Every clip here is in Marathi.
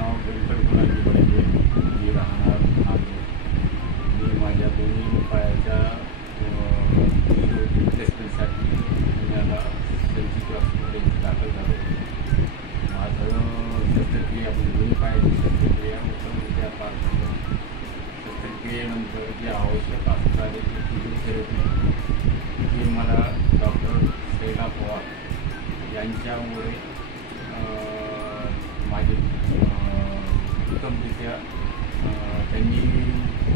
नाव व्यंकट गुणाजी बडगे, मी राहणार नांदेड। मी माझ्या दोन्ही पायाच्या रिप्लेसमेंटसाठी पुण्याला सेंट्रल हॉस्पिटलमध्ये दाखल झालो। माझं शस्त्रक्रिया म्हणजे दोन्ही पायाची शस्त्रक्रिया उत्तमरित्या पार पडली। शस्त्रक्रियेनंतर जे आवश्यक असणारे फिजिओथेरपी हे मला डॉक्टर शैला पवार यांच्यामुळे माझे उत्तमरित्या त्यांनी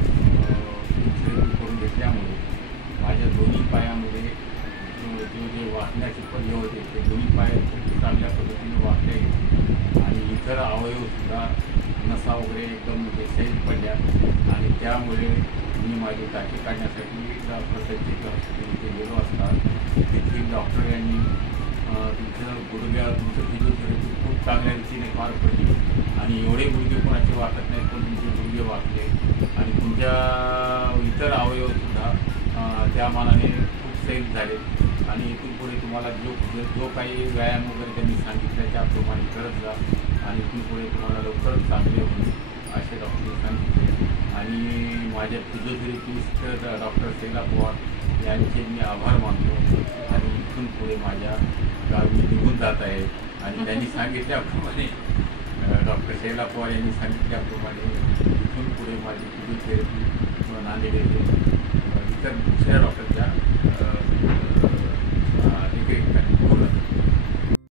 फिजिओथेरपी करून घेतल्यामुळे माझ्या दोन्ही पायामध्ये जे वाकण्याचे पर्याय होते ते दोन्ही पाय खूप चांगल्या पद्धतीने वाकले आणि इतर अवयवसुद्धा नसा वगैरे एकदम सैल पडल्या आणि त्यामुळे मी माझी टाके काढण्यासाठी डॉक्टर सेंट्रल हॉस्पिटल गेलो असता तेथील डॉक्टर यांनी तुमचं तुमचं फिजिओथेरपी खूप चांगल्या रीतीने पार पडली आणि एवढे गुडघे कोणाचे वाकत नाहीत पण तुमचे गुडघे वाकले आणि तुमच्या इतर अवयवसुद्धा त्या मानाने खूप सैल झाले आणि इथून पुढे तुम्हाला जो काही व्यायाम वगैरे त्यांनी सांगितलं त्याप्रमाणे करत जा आणि इथून पुढे तुम्हाला लवकरच चांगले होईल असे डॉक्टरने सांगितले। आणि माझ्या फिजिओथेरपिस्ट डॉक्टर शैला पवार यांचे मी आभार मानतो आणि इथून पुढे माझ्या गावी निघून जात आहे आणि त्यांनी सांगितल्याप्रमाणे डॉक्टर शैला पवार यांनी सांगितल्याप्रमाणे इथून पुढे माझी फिजिओथेरपी नांदेड येथे इतर दुसऱ्या डॉक्टरच्या